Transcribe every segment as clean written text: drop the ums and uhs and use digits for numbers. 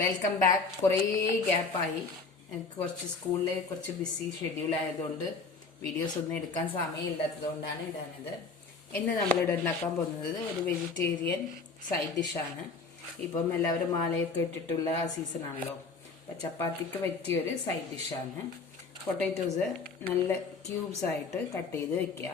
Welcome back. കുറേ ഗ്യാപ്പായി. എനിക്ക് കുറച്ച് സ്കൂളിൽ കുറച്ച് ബിസി ഷെഡ്യൂൾ ആയതുകൊണ്ട് വീഡിയോസ് ഒന്നും എടുക്കാൻ സമയമില്ലാത്തതുകൊണ്ടാണ് ഇടാനത്. ഇന്ന് നമ്മളിവിടെ ഉണ്ടാക്കാൻ പോകുന്നത് ഒരു വെജിറ്റേറിയൻ സൈഡ് ഡിഷാണ്. ഇപ്പം എല്ലാവരും മാലയൊക്കെ ഇട്ടിട്ടുള്ള സീസൺ ആണല്ലോ. അപ്പം ചപ്പാത്തിക്ക് പറ്റിയൊരു സൈഡ് ഡിഷാണ്. പൊട്ടാറ്റോസ് നല്ല ക്യൂബ്സ് ആയിട്ട് കട്ട് ചെയ്ത് വെക്കുക.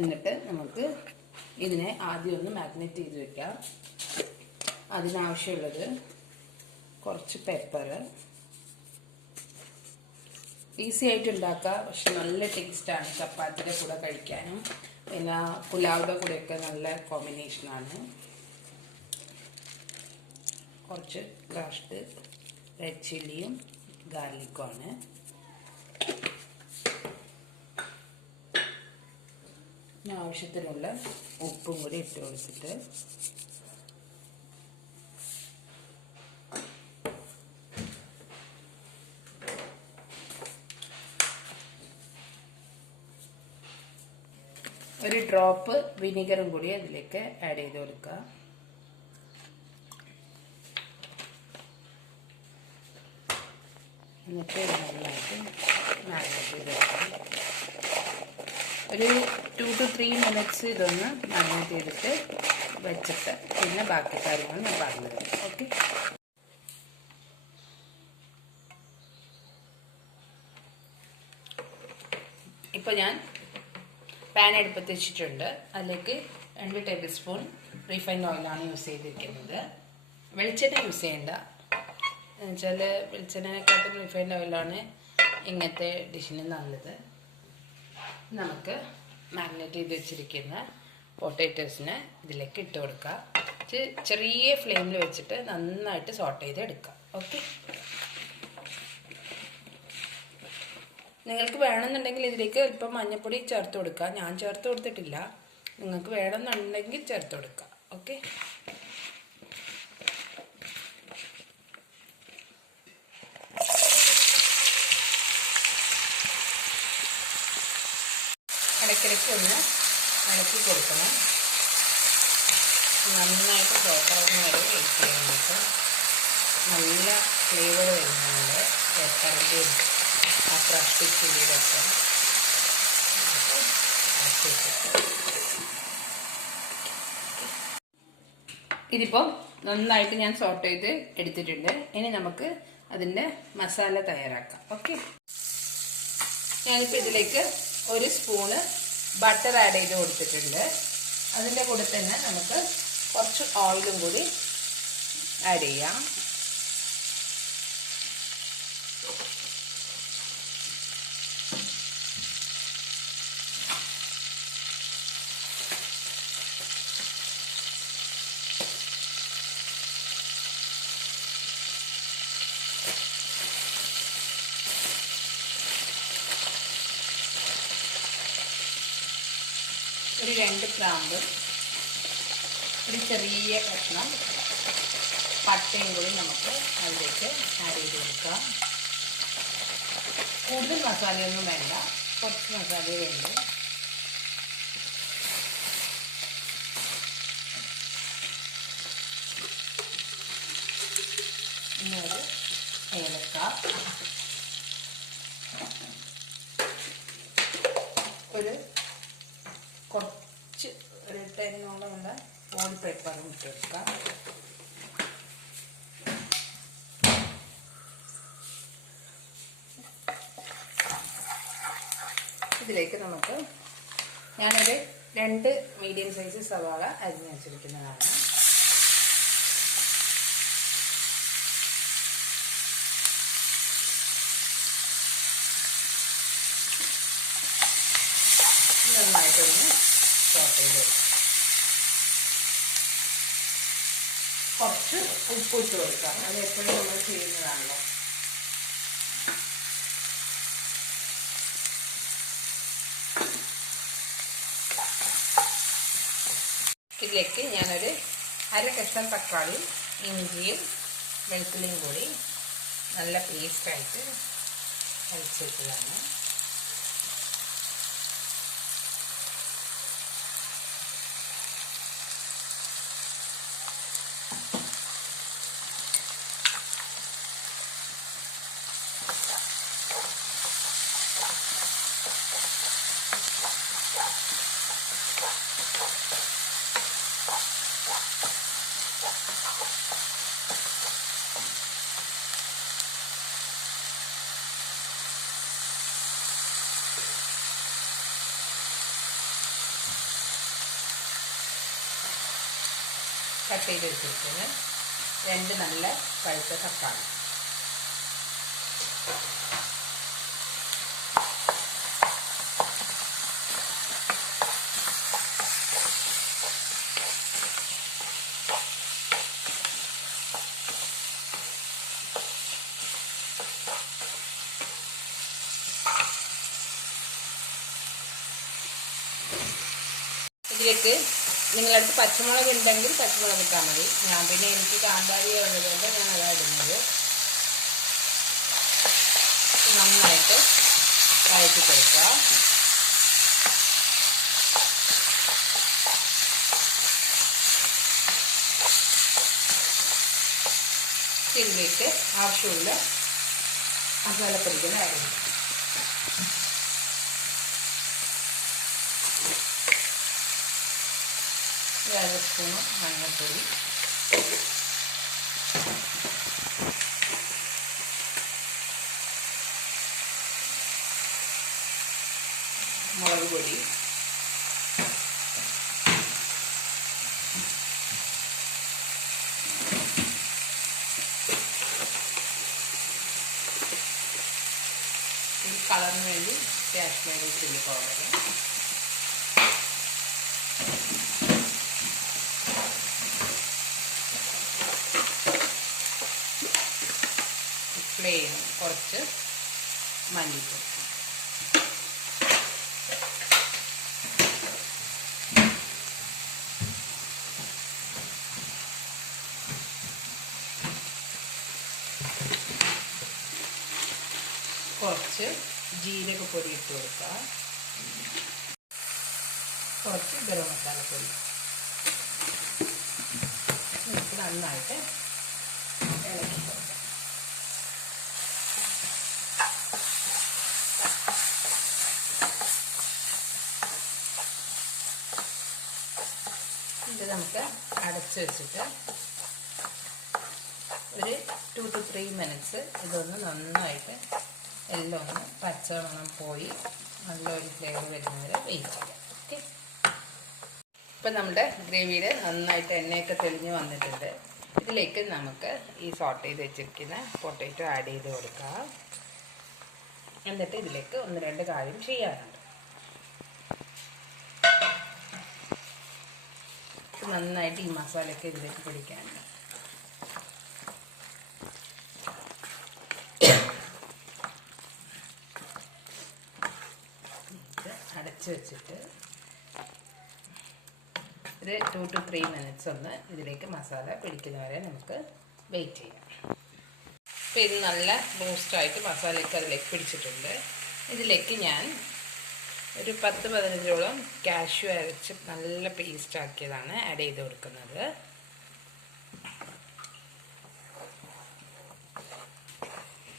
എന്നിട്ട് നമുക്ക് ഇതിനെ ആദ്യം ഒന്ന് മാഗ്നേറ്റ് ചെയ്ത് വെക്കാം. അതിനാവശ്യമുള്ളത് കുറച്ച് പെപ്പർ. ഈസി ആയിട്ട് ഉണ്ടാക്കുക, പക്ഷെ നല്ല ടേസ്റ്റാണ് ചപ്പാത്തിയുടെ കൂടെ കഴിക്കാനും പിന്നെ പുലാവിൻ്റെ കൂടെയൊക്കെ നല്ല കോമ്പിനേഷനാണ്. കുറച്ച് ക്രഷ്ഡ് റെഡ് ചില്ലിയും ഗാർലിക്കുമാണ്. ആവശ്യത്തിനുള്ള ഉപ്പും കൂടി ഇട്ട് കൊടുത്തിട്ട് ഒരു ഡ്രോപ്പ് വിനീഗറും കൂടി അതിലേക്ക് ആഡ് ചെയ്ത് കൊടുക്കുക. എന്നിട്ട് നന്നായിട്ട് മാഗ്നേറ്റ് ചെയ്ത് വെക്കാം. ഒരു 2 to 3 minutes ഇതൊന്ന് മാഗ്നേറ്റ് ചെയ്തിട്ട് വെച്ചിട്ട് പിന്നെ ബാക്കി കാര്യങ്ങൾ ഞാൻ പറഞ്ഞു തരാം. ഓക്കെ. ഇപ്പോൾ ഞാൻ പാൻ അടുപ്പത്ത് വെച്ചിട്ടുണ്ട്. അതിലേക്ക് 2 ടേബിൾ സ്പൂൺ റീഫൈൻഡ് ഓയിലാണ് യൂസ് ചെയ്തിരിക്കുന്നത്. വെളിച്ചെണ്ണ യൂസ് ചെയ്യേണ്ട. എന്നുവെച്ചാൽ വെളിച്ചെണ്ണയെക്കാട്ടും റിഫൈൻഡ് ഓയിലാണ് ഇങ്ങനത്തെ ഡിഷിന് നല്ലത്. നമുക്ക് മാഗ്നേറ്റ് ചെയ്ത് വെച്ചിരിക്കുന്ന പൊട്ടാറ്റോസിനെ ഇതിലേക്ക് ഇട്ട് കൊടുക്കുക. ചെറിയ ഫ്ലെയിമിൽ വെച്ചിട്ട് നന്നായിട്ട് സോട്ട് ചെയ്ത് എടുക്കുക. ഓക്കെ. നിങ്ങൾക്ക് വേണമെന്നുണ്ടെങ്കിൽ ഇതിലേക്ക് അല്പം മഞ്ഞൾപ്പൊടി ചേർത്ത് കൊടുക്കുക. ഞാൻ ചേർത്ത് കൊടുത്തിട്ടില്ല. നിങ്ങൾക്ക് വേണമെന്നുണ്ടെങ്കിൽ ചേർത്ത് കൊടുക്കുക. ഓക്കെ. ഇടയ്ക്കിടയ്ക്ക് ഒന്ന് ഇളക്കി കൊടുക്കണം. നന്നായിട്ട് സോട്ടാവുന്ന വരെ വെയിറ്റ് ചെയ്യാൻ വേണ്ടിയിട്ട്. നല്ല ഫ്ലേവർ വരുന്നുണ്ട് പെപ്പറിൻ്റെയും ആ ക്രഷ്ഡ് ചില്ലിയുടെ ഒക്കെ. ഇതിപ്പോൾ നന്നായിട്ട് ഞാൻ സോട്ട് ചെയ്ത് എടുത്തിട്ടുണ്ട്. ഇനി നമുക്ക് അതിൻ്റെ മസാല തയ്യാറാക്കാം. ഓക്കെ. ഞാനിപ്പോൾ ഇതിലേക്ക് 1 സ്പൂണ് ബട്ടർ ആഡ് ചെയ്ത് കൊടുത്തിട്ടുണ്ട്. അതിൻ്റെ കൂടെ തന്നെ നമുക്ക് കുറച്ച് ഓയിലും കൂടി ആഡ് ചെയ്യാം. ഒരു 2 ഗ്രാമ്പ്, ഒരു ചെറിയ കഷ്ണം പട്ടയും കൂടി നമുക്ക് അതിലേക്ക് ആഡ് ചെയ്ത് കൊടുക്കാം. കൂടുതൽ മസാലയൊന്നും വേണ്ട, കുറച്ച് മസാലയേ വേണ്ടൂ. പിന്നെ ഒരു ഏലക്ക, ഒരു കുറച്ച് ഒരു 10 ഹോൾ പെപ്പറും ഇട്ട് കൊടുക്കാം. ഇതിലേക്ക് നമുക്ക് ഞാനൊരു 2 മീഡിയം സൈസ് സവാള അരിഞ്ഞ് വെച്ചിരിക്കുന്നതാണ്. നന്നായിട്ടൊന്ന് സോട്ട് ചെയ്ത് കൊടുക്കാം. കുറച്ച് ഉപ്പിട്ട് കൊടുക്കാം. അത് എപ്പോഴും നമ്മൾ ചെയ്യുന്നതാണല്ലോ. ഇതിലേക്ക് ഞാനൊരു 1/2 കഷ്ണം തക്കാളി, ഇഞ്ചിയും വെളുത്തുള്ളിയും കൂടി നല്ല പേസ്റ്റായിട്ട് അരിച്ചെടുത്തതാണ്. കട്ട് ചെയ്ത് വെച്ചിരിക്കുന്നത് 2 നല്ല പഴുത്ത തക്കാളി. ഇതിലേക്ക് നിങ്ങളടുത്ത് പച്ചമുളക് ഉണ്ടെങ്കിൽ പച്ചമുളക് ഇട്ടാൽ മതി. ഞാൻ പിന്നെ എനിക്ക് കാന്താരി ഉള്ളതുകൊണ്ട് ഞാൻ അതാണ് ഇടുന്നത്. നന്നായിട്ട് വഴറ്റി കൊടുക്കുക. ഇതിലേക്ക് ആവശ്യമുള്ള മസാലപ്പൊടികൾ ആഡ് ചെയ്യും. 1 സ്പൂൺ മഞ്ഞൾപ്പൊടി, മുളക് പൊടി, കളറിന് വേണ്ടി കാശ്മീരി ചില്ലി പൗഡർ, പ്ലെയിൻ കുറച്ച് മല്ലിപ്പൊടി. കുറച്ച് ജീരകപ്പൊടി ഇട്ട് കൊടുക്കുക. കുറച്ച് ഗരം മസാലപ്പൊടി. നമുക്ക് നന്നായിട്ട് ഇളക്കി കൊടുക്കാം. ഇത് നമുക്ക് അടച്ച് വെച്ചിട്ട് ഒരു 2 to 3 മിനിറ്റ്സ് ഇതൊന്ന് നന്നായിട്ട് എല്ലാം ഒന്ന് പച്ചമണം പോയി നല്ലൊരു ഫ്ലേവർ വരുന്നവരെ വെയിറ്റ് ചെയ്യാം. ഓക്കെ, ഇപ്പം നമ്മുടെ ഗ്രേവിയുടെ നന്നായിട്ട് എണ്ണയൊക്കെ തെളിഞ്ഞ് വന്നിട്ടുണ്ട്. ഇതിലേക്ക് നമുക്ക് ഈ സോട്ട് ചെയ്ത് വെച്ചിരിക്കുന്ന പൊട്ടാറ്റോ ആഡ് ചെയ്ത് കൊടുക്കാം. എന്നിട്ട് ഇതിലേക്ക് 1-2 കാര്യം ചെയ്യാറുണ്ട്. നന്നായിട്ട് ഈ മസാലയൊക്കെ ഇതിലേക്ക് പിടിക്കാൻ അടച്ച് വെച്ചിട്ട് ഒരു 2 to 3 മിനിറ്റ്സ് ഒന്ന് ഇതിലേക്ക് മസാല പിടിക്കുന്നവരെ നമുക്ക് വെയിറ്റ് ചെയ്യാം. അപ്പോൾ ഇത് നല്ല റോസ്റ്റായിട്ട് മസാലയൊക്കെ അതിലേക്ക് പിടിച്ചിട്ടുണ്ട്. ഇതിലേക്ക് ഞാൻ ഒരു 10-15ഓളം കാഷ്യൂ അരച്ച് നല്ല പേസ്റ്റ് ആക്കിയതാണ് ആഡ് ചെയ്ത് കൊടുക്കുന്നത്.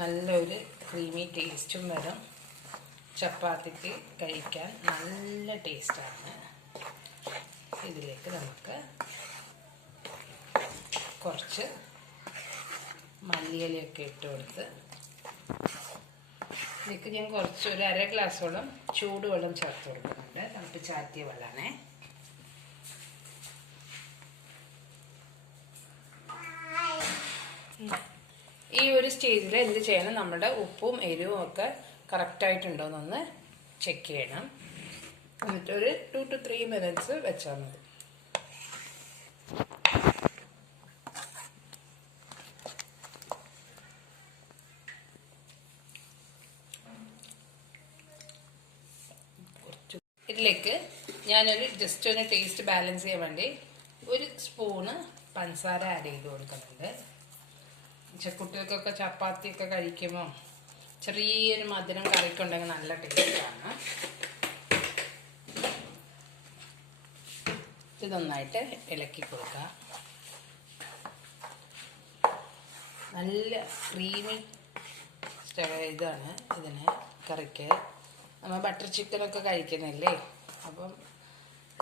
നല്ലൊരു ക്രീമി ടേസ്റ്റും വരും. ചപ്പാത്തിക്ക് കഴിക്കാൻ നല്ല ടേസ്റ്റാണ്. ഇതിലേക്ക് നമുക്ക് കുറച്ച് മല്ലിയിലയൊക്കെ ഇട്ട് കൊടുത്ത് ഇതിലേക്ക് ഞാൻ കുറച്ച് ഒരു 1/2 ഗ്ലാസോളം ചൂടുവെള്ളം ചേർത്ത് കൊടുക്കുന്നുണ്ട്. നമുക്ക് ചാറ്റിയ വെള്ളമാണേ. ഈ ഒരു സ്റ്റേജിൽ എന്ത് ചെയ്യണം, നമ്മുടെ ഉപ്പും എരിവും ഒക്കെ കറക്റ്റായിട്ടുണ്ടോയെന്നൊന്ന് ചെക്ക് ചെയ്യണം. എന്നിട്ടൊരു 2 to 3 മിനിറ്റ്സ് വെച്ചാൽ മതി. ഇതിലേക്ക് ഞാനൊരു ജസ്റ്റ് ഒന്ന് ടേസ്റ്റ് ബാലൻസ് ചെയ്യാൻ വേണ്ടി 1 സ്പൂണ് പഞ്ചസാര ആഡ് ചെയ്ത് കൊടുക്കുന്നുണ്ട്. കുട്ടികൾക്കൊക്കെ ചപ്പാത്തിയൊക്കെ കഴിക്കുമ്പോൾ ചെറിയൊരു മധുരം കറിക്കുണ്ടെങ്കിൽ നല്ല ടേസ്റ്റാണ്. ഇതൊന്നായിട്ട് ഇളക്കി കൊടുക്കുക. നല്ല ക്രീമി ഇതാണ് ഇതിന് കറിക്ക്. നമ്മൾ ബട്ടർ ചിക്കനൊക്കെ കഴിക്കുന്നില്ലേ, അപ്പം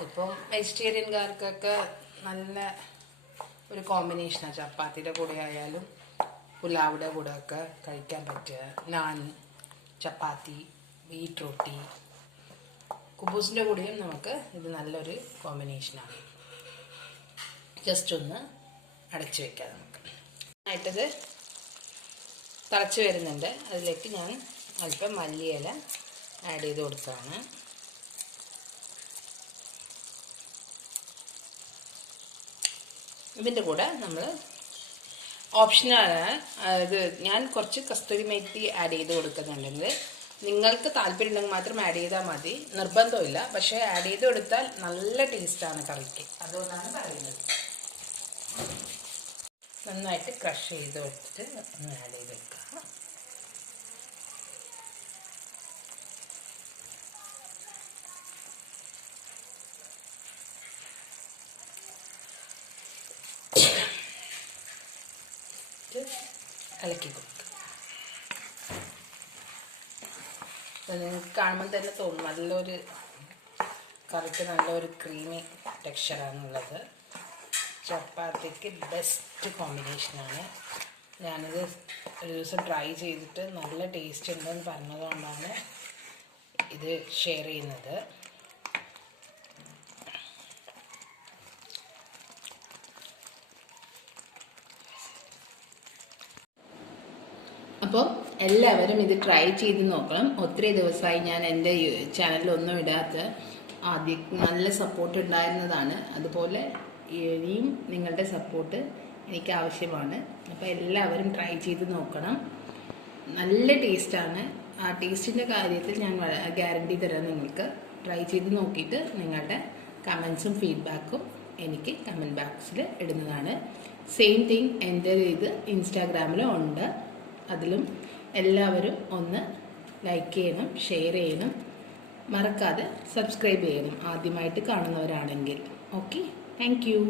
ഇപ്പം വെജിറ്റേറിയൻകാർക്കൊക്കെ നല്ല ഒരു കോമ്പിനേഷനാണ്. ചപ്പാത്തിയുടെ കൂടെ ആയാലും പുലാവിയുടെ കൂടെ ഒക്കെ കഴിക്കാൻ പറ്റുക. നാൻ, ചപ്പാത്തി, വീറ്റ് റൊട്ടി, കുബൂസിൻ്റെ കൂടെയും നമുക്ക് ഇത് നല്ലൊരു കോമ്പിനേഷനാണ്. ജസ്റ്റ് ഒന്ന് അടച്ചു വെക്കാം നമുക്ക്. ആയിട്ടത് തിളച്ച് വരുന്നുണ്ട്. അതിലേക്ക് ഞാൻ അല്പം മല്ലിയില ആഡ് ചെയ്ത് കൊടുക്കുകയാണ്. ഇതിൻ്റെ കൂടെ നമ്മൾ ഓപ്ഷനാണ്, ഇത് ഞാൻ കുറച്ച് കസ്തൂരി മേത്തി ആഡ് ചെയ്ത് കൊടുക്കുന്നുണ്ടെങ്കിൽ നിങ്ങൾക്ക് താല്പര്യം ഉണ്ടെങ്കിൽ മാത്രം ആഡ് ചെയ്താൽ മതി, നിർബന്ധമില്ല. പക്ഷേ ആഡ് ചെയ്ത് കൊടുത്താൽ നല്ല ടേസ്റ്റാണ് കറിക്ക്, അതുകൊണ്ടാണ് പറയുന്നത്. നന്നായിട്ട് ക്രഷ് ചെയ്ത് കൊടുത്തിട്ട് ഒന്ന് ആഡ് ചെയ്ത് വെക്കുക. ഇളക്കി കൊടുക്കുക. നിങ്ങൾക്ക് കാണുമ്പോൾ തന്നെ തോന്നും നല്ലൊരു കറിക്ക് നല്ലൊരു ക്രീമി ടെക്സ്ചറാണുള്ളത്. ചപ്പാത്തിക്ക് ബെസ്റ്റ് കോമ്പിനേഷനാണ്. ഞാനിത് ഒരു ദിവസം ട്രൈ ചെയ്തിട്ട് നല്ല ടേസ്റ്റ് ഉണ്ടെന്ന് പറഞ്ഞതുകൊണ്ടാണ് ഇത് ഷെയർ ചെയ്യുന്നത്. അപ്പോൾ എല്ലാവരും ഇത് ട്രൈ ചെയ്ത് നോക്കണം. ഒത്തിരി ദിവസമായി ഞാൻ എൻ്റെ ചാനലിലൊന്നും ഇടാത്ത, ആദ്യം നല്ല സപ്പോർട്ട് ഉണ്ടായിരുന്നതാണ്. അതുപോലെ ഇനിയും നിങ്ങളുടെ സപ്പോർട്ട് എനിക്ക് ആവശ്യമാണ്. അപ്പോൾ എല്ലാവരും ട്രൈ ചെയ്ത് നോക്കണം. നല്ല ടേസ്റ്റാണ്. ആ ടേസ്റ്റിൻ്റെ കാര്യത്തിൽ ഞാൻ ഗ്യാരണ്ടി തരാം നിങ്ങൾക്ക്. ട്രൈ ചെയ്ത് നോക്കിയിട്ട് നിങ്ങളുടെ കമൻസും ഫീഡ്ബാക്കും എനിക്ക് കമൻറ്റ് ബോക്സിൽ ഇടുന്നതാണ്. സെയിം തിങ് എൻ്റെ ഇത് ഇൻസ്റ്റാഗ്രാമിലും ഉണ്ട്. അതിലും എല്ലാവരും ഒന്ന് ലൈക്ക് ചെയ്യണം, ഷെയർ ചെയ്യണം, മറക്കാതെ സബ്സ്ക്രൈബ് ചെയ്യണം ആദ്യമായിട്ട് കാണുന്നവരാണെങ്കിൽ. Okay, thank you.